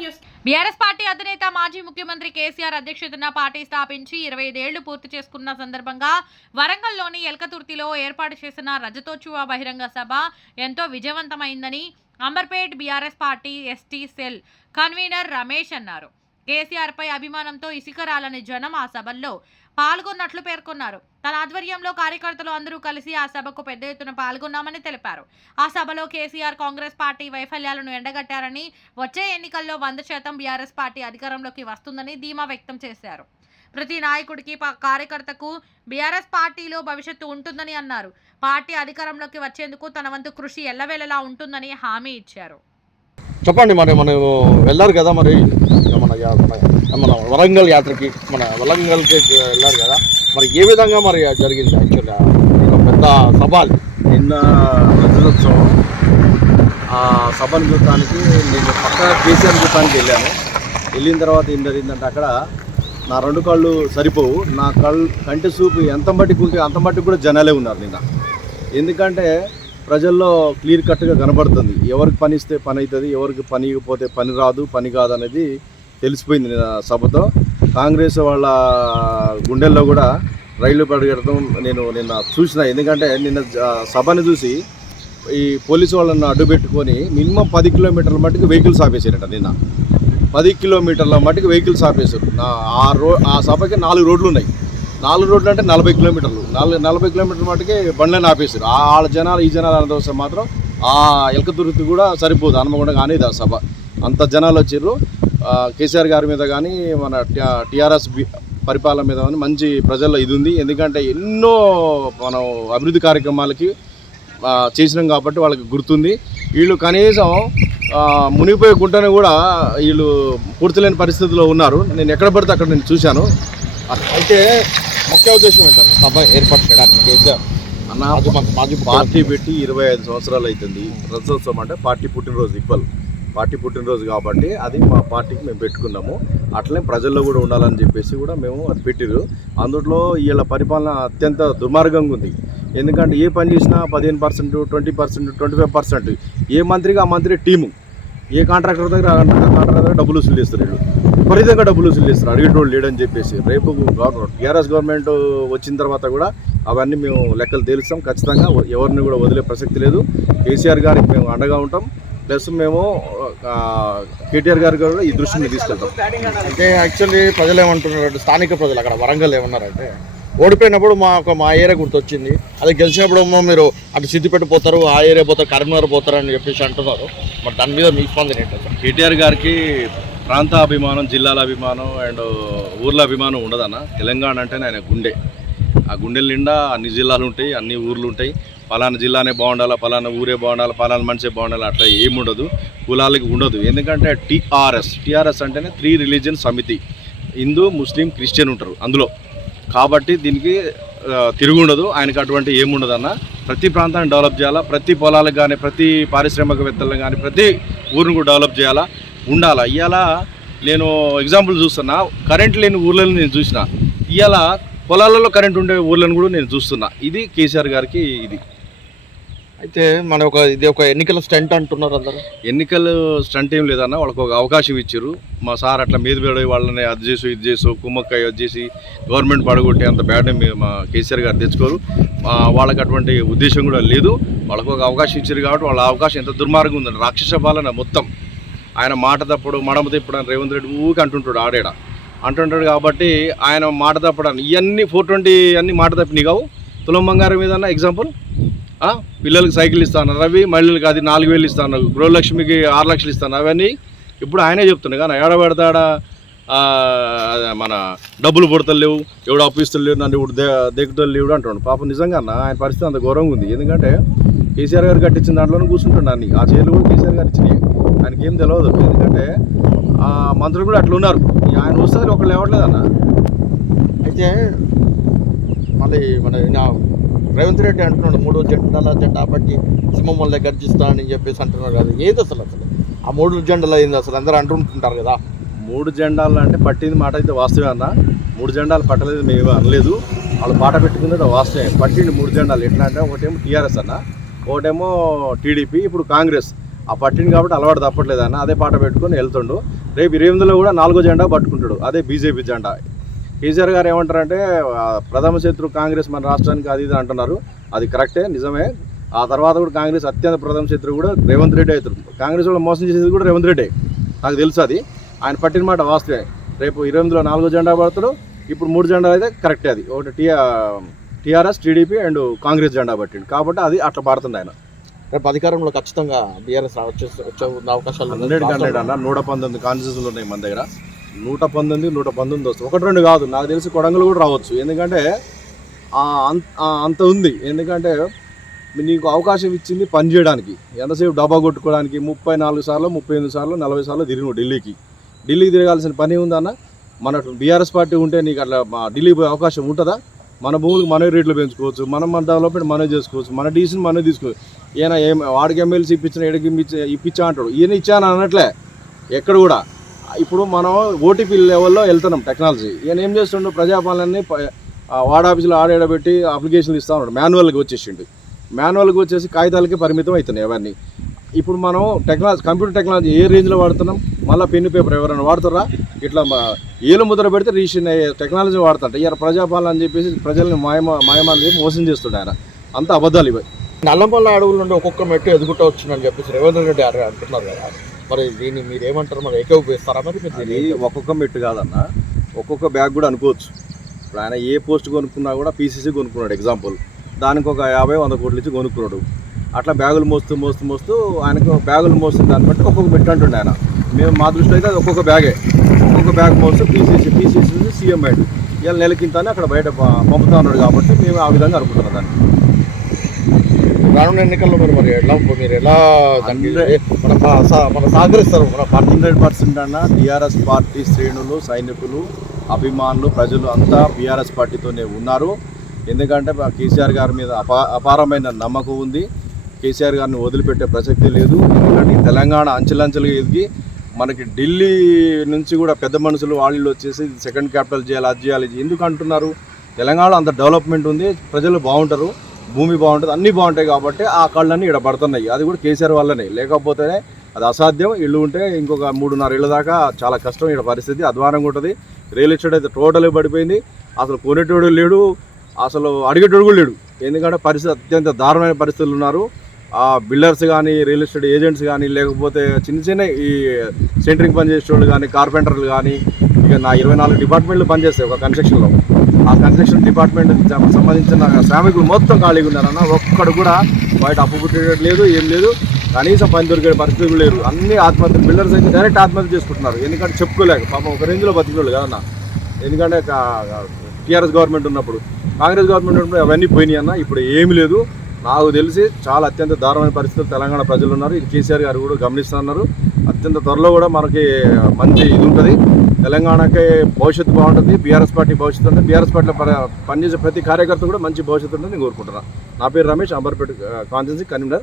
News. BRS party అధినేత మాజీ ముఖ్యమంత్రి కేసీఆర్ అధ్యక్షతన పార్టీ స్థాపించి ఇరవై ఐదేళ్ళు పూర్తి చేసుకున్న సందర్భంగా వరంగల్లోని ఎల్కతుర్తిలో ఏర్పాటు చేసిన రజతోత్సవ బహిరంగ సభ ఎంతో విజయవంతమైందని Amberpet BRS party ST cell convener Ramesh అన్నారు. కేసీఆర్పై అభిమానంతో ఇసుకరాలని జనం ఆ సభల్లో పాల్గొన్నట్లు పేర్కొన్నారు. తన ఆధ్వర్యంలో కార్యకర్తలు అందరూ కలిసి ఆ సభకు పెద్ద ఎత్తున పాల్గొన్నామని తెలిపారు. ఆ సభలో కేసీఆర్ కాంగ్రెస్ పార్టీ వైఫల్యాలను ఎండగట్టారని వచ్చే ఎన్నికల్లో వంద శాతం బీఆర్ఎస్ పార్టీ అధికారంలోకి వస్తుందని ధీమా వ్యక్తం చేశారు. ప్రతి నాయకుడికి కార్యకర్తకు బీఆర్ఎస్ పార్టీలో భవిష్యత్తు ఉంటుందని అన్నారు. పార్టీ అధికారంలోకి వచ్చేందుకు తన వంతు కృషి ఎల్లవేళలా ఉంటుందని హామీ ఇచ్చారు. చెప్పండి మరి మనం వెళ్ళారు కదా మరి. మన మన మన వరంగల్ యాత్రకి మన వరంగల్కి వెళ్ళారు కదా. మరి ఏ విధంగా మరి జరిగింది యాక్చువల్గా ఒక పెద్ద సభాలు నిన్న రజతోత్సవం. ఆ సభను చూడటానికి నేను పక్క కేసీఆర్ చూడటానికి వెళ్ళాను. వెళ్ళిన తర్వాత ఏం జరిగిందంటే అక్కడ నా రెండు కళ్ళు సరిపోవు. నా కళ్ళు కంటి చూపు ఎంత మట్టికి ఉంటే అంత మట్టికి కూడా జనాలే ఉన్నారు నిన్న. ఎందుకంటే ప్రజల్లో క్లియర్ కట్గా కనబడుతుంది. ఎవరికి పని ఇస్తే పని అవుతుంది ఎవరికి పని ఇవ్వకపోతే పని రాదు పని కాదు అనేది తెలిసిపోయింది సభతో. కాంగ్రెస్ వాళ్ళ గుండెల్లో కూడా రైలు పరిగెడతాం నేను నిన్న చూసిన. ఎందుకంటే నిన్న జ- చూసి ఈ పోలీసు వాళ్ళని అడ్డు పెట్టుకొని మినిమం పది కిలోమీటర్ల మట్టుకు వెహికల్స్ ఆపేసారట నిన్న. పది కిలోమీటర్ల మట్టుకు వెహికల్స్ ఆపేశారు. నా- ఆ రో ఆ సభకి నాలుగు రోడ్లు ఉన్నాయి. నాలుగు రోడ్లు అంటే నలభై కిలోమీటర్లు. నాలుగు నలభై కిలోమీటర్ల మట్టుకి బండ్లను ఆపేశారు. ఆ వాళ్ళ జనాలు ఈ జనాలు అన్న మాత్రం ఆ ఎలకతుర్తి కూడా సరిపోదు. హనుమకొండ కానీ ఆ సభ. అంత జనాలు వచ్చారు కేసీఆర్ గారి మీద కానీ మన టీఆర్ఎస్ పరిపాలన మీద కానీ మంచి ప్రజల్లో ఇది ఉంది. ఎందుకంటే ఎన్నో మనం అభివృద్ధి కార్యక్రమాలకి చేసినాం కాబట్టి వాళ్ళకి గుర్తుంది. వీళ్ళు కనీసం మునిగిపోయే గుంటను కూడా వీళ్ళు పూర్తిలేని పరిస్థితిలో ఉన్నారు. నేను ఎక్కడ పడితే అక్కడ నేను చూశాను. అయితే ముఖ్య ఉద్దేశం ఏంటంటే సభ ఏర్పాటు చేయడానికి అన్న పార్టీ పెట్టి ఇరవై ఐదు సంవత్సరాలు అవుతుంది. రథోత్సవం అంటే పార్టీ పుట్టినరోజు ఈక్వల్. పార్టీ పుట్టినరోజు కాబట్టి అది మా పార్టీకి మేము పెట్టుకున్నాము. అట్లనే ప్రజల్లో కూడా ఉండాలని చెప్పేసి కూడా మేము అది పెట్టిరు అందులో వీళ్ళ పరిపాలన అత్యంత దుర్మార్గంగా ఉంది. ఎందుకంటే ఏ పని చేసినా పదిహేను percent twenty percent twenty five percent. ఏ మంత్రికి ఆ మంత్రి టీము. ఏ కాంట్రాక్టర్ దగ్గర కాంట్రాక్టర్ దగ్గర డబ్బులు వసూలు చేస్తారు వీళ్ళు. విపరీతంగా డబ్బులు వసూలు చేస్తారు. అడిగేటోళ్ళు లేడని చెప్పేసి. రేపు గవర్నమెంట్ టీఆర్ఎస్ గవర్నమెంట్ వచ్చిన తర్వాత కూడా అవన్నీ మేము లెక్కలు తేలుస్తాం. ఖచ్చితంగా ఎవరిని కూడా వదిలే ప్రసక్తి లేదు. కేసీఆర్ గారికి మేము అండగా ఉంటాం. ప్లస్ మేము కేటీఆర్ గారి కూడా ఈ దృష్టిని తీసుకెళ్తాం. అంటే యాక్చువల్లీ ప్రజలు ఏమంటున్నారు స్థానిక ప్రజలు అక్కడ వరంగల్ ఏమన్నారంటే ఓడిపోయినప్పుడు మా ఒక మా ఏరియా గుర్తొచ్చింది. అది గెలిచినప్పుడు మీరు అటు సిద్దిపేట పోతారు ఆ ఏరియా పోతారు కరీంనగర్ పోతారు అని చెప్పేసి అంటున్నారు. మరి దాని మీద మీ స్పందన ఏంటి అసలు? కేటీఆర్ గారికి ప్రాంత అభిమానం జిల్లాల అభిమానం అండ్ ఊర్ల అభిమానం ఉండదన్న. తెలంగాణ అంటేనే ఆయన గుండె. ఆ గుండెల నిండా అన్ని జిల్లాలు ఉంటాయి అన్ని ఊర్లు ఉంటాయి. పలానా జిల్లానే బాగుండాలా పలానా ఊరే బాగుండాలి పలానా మనిషే బాగుండాలి అట్లా ఏముండదు. కులాలకి ఉండదు. ఎందుకంటే టీఆర్ఎస్ టీఆర్ఎస్ అంటేనే త్రీ రిలీజియన్ సమితి. హిందూ ముస్లిం క్రిస్టియన్ ఉంటారు అందులో. కాబట్టి దీనికి తిరుగుండదు ఆయనకు అటువంటి ఏముండదు అన్న ప్రతి ప్రాంతాన్ని డెవలప్ చేయాలా. ప్రతి పొలాలకు కానీ ప్రతి పారిశ్రామికవేత్తలను కానీ ప్రతి ఊరిని కూడా డెవలప్ చేయాలా. ఉండాలా. ఇవాళ నేను ఎగ్జాంపుల్ చూస్తున్నా. కరెంట్ లేని ఊర్లను నేను చూసిన. ఇవాళ పొలాలలో కరెంట్ ఉండే ఊర్లను కూడా నేను చూస్తున్నా. ఇది కేసీఆర్ గారికి ఇది. అయితే మన ఒక ఇది ఒక ఎన్నికల స్టంట్ అంటున్నారు అందరు. ఎన్నికలు స్టంట్ ఏం లేదన్న వాళ్ళకి ఒక అవకాశం ఇచ్చారు. మా సార్ అట్లా మీద పడి వాళ్ళని అది చేసు ఇది చేసు కుమ్మక్కాయ అది చేసి గవర్నమెంట్ పడగొట్టే అంత బ్యాడ్ మా కేసీఆర్ గారు తెచ్చుకోరు. వాళ్ళకి అటువంటి ఉద్దేశం కూడా లేదు. వాళ్ళకు ఒక అవకాశం ఇచ్చారు కాబట్టి వాళ్ళ అవకాశం ఎంత దుర్మార్గం ఉందండి రాక్షస పాలన మొత్తం. ఆయన మాట తప్పుడు మడమ తిప్పుడు రేవంత్ రెడ్డి ఊరికి అంటుంటాడు ఆడేడ. అంటుంటాడు కాబట్టి ఆయన మాట తప్పడానికి. ఇవన్నీ ఫోర్ ట్వంటీ అన్ని మాట తప్పినాయి కావు. తులం బంగారం మీద ఎగ్జాంపుల్ పిల్లలకి సైకిల్ ఇస్తాను రవి మహిళలకు అది నాలుగు వేలు ఇస్తాను గృహలక్ష్మికి ఆరు లక్షలు ఇస్తాను అవన్నీ ఇప్పుడు ఆయనే చెప్తున్నాయి కానీ ఏడ పెడతాడా? మన డబ్బులు పుడతలేవు ఎవడు అప్పు ఇస్తలేవు నన్ను ఇప్పుడు దే లేవు అంటున్నాడు పాపం నిజంగా అన్న ఆయన పరిస్థితి అంత గౌరవంగా ఉంది. ఎందుకంటే కేసీఆర్ గారు కట్టించిన దాంట్లోనే కూర్చుంటాడు అన్ని ఆ చైర్లు కూడా కేసీఆర్ గారు ఇచ్చినాయి. ఆయనకి ఏం తెలియదు ఎందుకంటే ఆ మంత్రులు కూడా అట్లా ఉన్నారు. ఆయన వస్తుంది ఒకళ్ళు ఇవ్వట్లేదు అన్న. అయితే మళ్ళీ మన రేవంత్ రెడ్డి అంటున్నాడు మూడు జెండాల జెండా పట్టి సింహం వల్ల గర్జిస్తానని చెప్పేసి అంటున్నారు కదా. ఏది అసలు అసలు? ఆ మూడు జెండాలు అయింది అసలు? అందరూ అంటుంటుంటారు కదా. మూడు జెండాలు అంటే పట్టింది మాట అయితే వాస్తవే అన్న. మూడు జెండాలు పట్టలేదు మేము అనలేదు. వాళ్ళు పాట పెట్టుకుంది వాస్తవే పట్టింది మూడు జెండాలు. ఎట్లా అంటే ఒకటేమో టీఆర్ఎస్ అన్న. ఒకటేమో టీడీపీ ఇప్పుడు కాంగ్రెస్. ఆ పట్టింది కాబట్టి అలవాటు తప్పట్లేదు అన్న. అదే పాట పెట్టుకొని వెళ్తుండు. రేపు ఇరవై ఎనిమిదిలో కూడా నాలుగో జెండా పట్టుకుంటాడు. అదే బీజేపీ జెండా. కేసీఆర్ గారు ఏమంటారంటే ప్రథమ శత్రు కాంగ్రెస్ మన రాష్ట్రానికి అది ఇది అంటున్నారు. అది కరెక్టే నిజమే. ఆ తర్వాత కూడా కాంగ్రెస్ అత్యంత ప్రథమ శత్రు కూడా రేవంత్ రెడ్డి అవుతారు కాంగ్రెస్ వాళ్ళు మోసం చేసేది కూడా రేవంత్ రెడ్డి. నాకు తెలుసు అది. ఆయన పట్టిన మాట వాస్తవే రేపు ఇరవై ఎనిమిదిలో నాలుగో జెండా పడతాడు. ఇప్పుడు మూడు జెండా అయితే కరెక్టే అది. ఒకటి T TRS TDP and Congress జెండా పట్టిండు. కాబట్టి అది అట్లా పడుతుంది ఆయన. రేపు అధికారంలో ఖచ్చితంగా బీఆర్ఎస్ వచ్చే వచ్చే అవకాశాలు. హండ్రెడ్ హండ్రెడ్ అన్న నూట పంతొమ్మిది కాన్స్టిట్యూన్సీలు ఉన్నాయి మన దగ్గర. నూట పంతొమ్మిది నూట పంతొమ్మిది వస్తుంది ఒకటి రెండు కాదు నాకు తెలిసి కొడంగల్ కూడా రావచ్చు. ఎందుకంటే అంత ఉంది. ఎందుకంటే నీకు అవకాశం ఇచ్చింది పని చేయడానికి. ఎంతసేపు డబ్బా కొట్టుకోవడానికి ముప్పై నాలుగు సార్లు ముప్పై ఎనిమిది సార్లు నలభై సార్లు తిరిగినావు ఢిల్లీకి. ఢిల్లీకి తిరగాల్సిన పని ఉందన్న? మన బీఆర్ఎస్ పార్టీ ఉంటే నీకు అట్లా ఢిల్లీ పోయే అవకాశం ఉంటుందా? మన భూములకు మనమే రేట్లు పెంచుకోవచ్చు మనం మన డెవలప్మెంట్ మనమే చేసుకోవచ్చు మన డీసీని మనమే తీసుకోవచ్చు ఈయన ఏం వాడికి ఎమ్మెల్సీ ఇప్పించిన ఎడికి ఇప్పించా అంటాడు. ఈయన ఇచ్చాను అనట్లే ఎక్కడ కూడా. ఇప్పుడు మనం ఓటీపీ లెవెల్లో వెళ్తున్నాం టెక్నాలజీ ఈయన ఏం చేస్తుండో ప్రజాపాలనని వార్డ్ ఆఫీసులో ఆడేడబెట్టి అప్లికేషన్లు ఇస్తా ఉన్నాడు. మాన్యువల్గా వచ్చేసిండు. మాన్యువల్గా వచ్చేసి కాగితాలకి పరిమితం అవుతున్నాయి అవన్నీ. ఇప్పుడు మనం టెక్నాలజీ కంప్యూటర్ టెక్నాలజీ ఏ రేంజ్లో వాడుతున్నాం? మళ్ళీ పెన్ పేపర్ ఎవరైనా వాడుతారా ఇట్లా ఏలు ముద్ర పెడితే రిజిస్ట్రేషన్ అయ్యే టెక్నాలజీ వాడుతుంట ఇక ప్రజాపాలన అని చెప్పేసి ప్రజల్ని మాయమ మాయమాని చెప్పి మోసం చేస్తుండే ఆయన. అంత అబద్ధాలు ఇవి. నల్లమల్ల అడవుల నుండి ఒక్కొక్క మెట్టు ఎదుగుతూ వచ్చిందని చెప్పేసి రేవంత్ రెడ్డి గారు అంటున్నారు కదా. మరి దీన్ని మీరు ఏమంటారు? మరి ఏకీభవిస్తారా మరి మీరు ఒక్కొక్క మెట్టు కాదన్న ఒక్కొక్క బ్యాగ్ కూడా అనుకోవచ్చు. ఇప్పుడు ఆయన ఏ పోస్ట్ కొనుక్కున్నా కూడా పీసీసీ కొనుక్కున్నాడు ఎగ్జాంపుల్ దానికి ఒక యాభై వంద కోట్లు ఇచ్చి కొనుక్కున్నాడు. అట్లా బ్యాగులు మోస్తూ మోస్తూ మోస్తూ ఆయనకు బ్యాగులు మోస్తుంది దాన్ని బట్టి ఒక్కొక్క మెట్టు అంటుండే ఆయన. మేము మా దృష్టిలో అయితే అది ఒక్కొక్క బ్యాగే. ఒక్కొక్క బ్యాగ్ మోస్తూ పీసీసీ పీసీసీ సీఎం బయట. ఇవాళ నెలకింత అక్కడ బయట పంపుతా ఉన్నాడు కాబట్టి మేము ఆ విధంగా అనుకుంటున్నాం దాన్ని. రానున్న ఎన్నికల్లో మరి మరి ఎలా మీరు ఎలా మన మన సహకరిస్తారు మన హండ్రెడ్ పర్సెంట్ అన్న టీఆర్ఎస్ పార్టీ శ్రేణులు సైనికులు అభిమానులు ప్రజలు అంతా బీఆర్ఎస్ పార్టీతోనే ఉన్నారు. ఎందుకంటే కేసీఆర్ గారి మీద అపా అపారమైన నమ్మకం ఉంది. కేసీఆర్ గారిని వదిలిపెట్టే ప్రసక్తి లేదు. ఎందుకంటే తెలంగాణ అంచెలంచెలుగా ఎదిగి మనకి ఢిల్లీ నుంచి కూడా పెద్ద మనుషులు వాళ్ళు వచ్చేసి సెకండ్ క్యాపిటల్ చేయాలి అది చేయాలి. ఎందుకు అంటున్నారు? తెలంగాణలో అంత డెవలప్మెంట్ ఉంది ప్రజలు బాగుంటారు భూమి బాగుంటుంది అన్నీ బాగుంటాయి కాబట్టి ఆ కళ్ళన్నీ ఇక్కడ పడుతున్నాయి. అది కూడా కేసీఆర్ వల్లనే. లేకపోతేనే అది అసాధ్యం. ఇల్లు ఉంటే ఇంకొక మూడున్నర ఇళ్ళ దాకా చాలా కష్టం ఇక్కడ పరిస్థితి. అధ్వానంగా ఉంటుంది. రియల్ ఎస్టేట్ అయితే టోటల్గా పడిపోయింది. అసలు కొనేటోడు లేడు అసలు అడిగేటోడు కూడా లేడు. ఎందుకంటే పరిస్థితి అత్యంత దారుణమైన పరిస్థితులు ఉన్నారు. ఆ బిల్డర్స్ కానీ రియల్ ఎస్టేట్ ఏజెంట్స్ కానీ లేకపోతే చిన్న చిన్న ఈ సెంటరింగ్ పనిచేసేవాళ్ళు కానీ కార్పెంటర్లు కానీ ఇక నా ఇరవై నాలుగు డిపార్ట్మెంట్లు పనిచేస్తాయి ఒక కన్స్ట్రక్షన్లో. ఆ కన్స్ట్రక్షన్ డిపార్ట్మెంట్ సంబంధించిన శ్రామికులు మొత్తం ఖాళీగా ఉన్నారన్న ఒక్కడు కూడా బయట అప్పు పుట్టేటట్టు లేదు ఏం లేదు. కనీసం పని దొరికే పరిస్థితులు లేరు. అన్ని ఆత్మహత్య బిల్డర్స్ అయితే డైరెక్ట్ ఆత్మహత్య చేసుకుంటున్నారు. ఎందుకంటే చెప్పుకోలేక పాపం ఒక రేంజ్లో బతికినోళ్ళు కదన్న. ఎందుకంటే టీఆర్ఎస్ గవర్నమెంట్ ఉన్నప్పుడు కాంగ్రెస్ గవర్నమెంట్ ఉన్నప్పుడు అవన్నీ పోయినాయి అన్న ఇప్పుడు ఏమీ లేదు. నాకు తెలిసి చాలా అత్యంత దారుణమైన పరిస్థితులు తెలంగాణ ప్రజలు ఉన్నారు. ఇది కేసీఆర్ గారు కూడా గమనిస్తున్నారు అత్యంత త్వరలో కూడా మనకి మంచి ఇది ఉంటుంది. తెలంగాణకి భవిష్యత్తు బాగుంటుంది. బీఆర్ఎస్ పార్టీ భవిష్యత్తు ఉంటుంది. బీఆర్ఎస్ పార్టీలో ప- పనిచేసే ప్రతి కార్యకర్త కూడా మంచి భవిష్యత్తు ఉంటుందని నేను కోరుకుంటున్నాను నా పేరు రమేష్ అంబర్పేట కాన్స్టెన్సీ కన్వీనర్.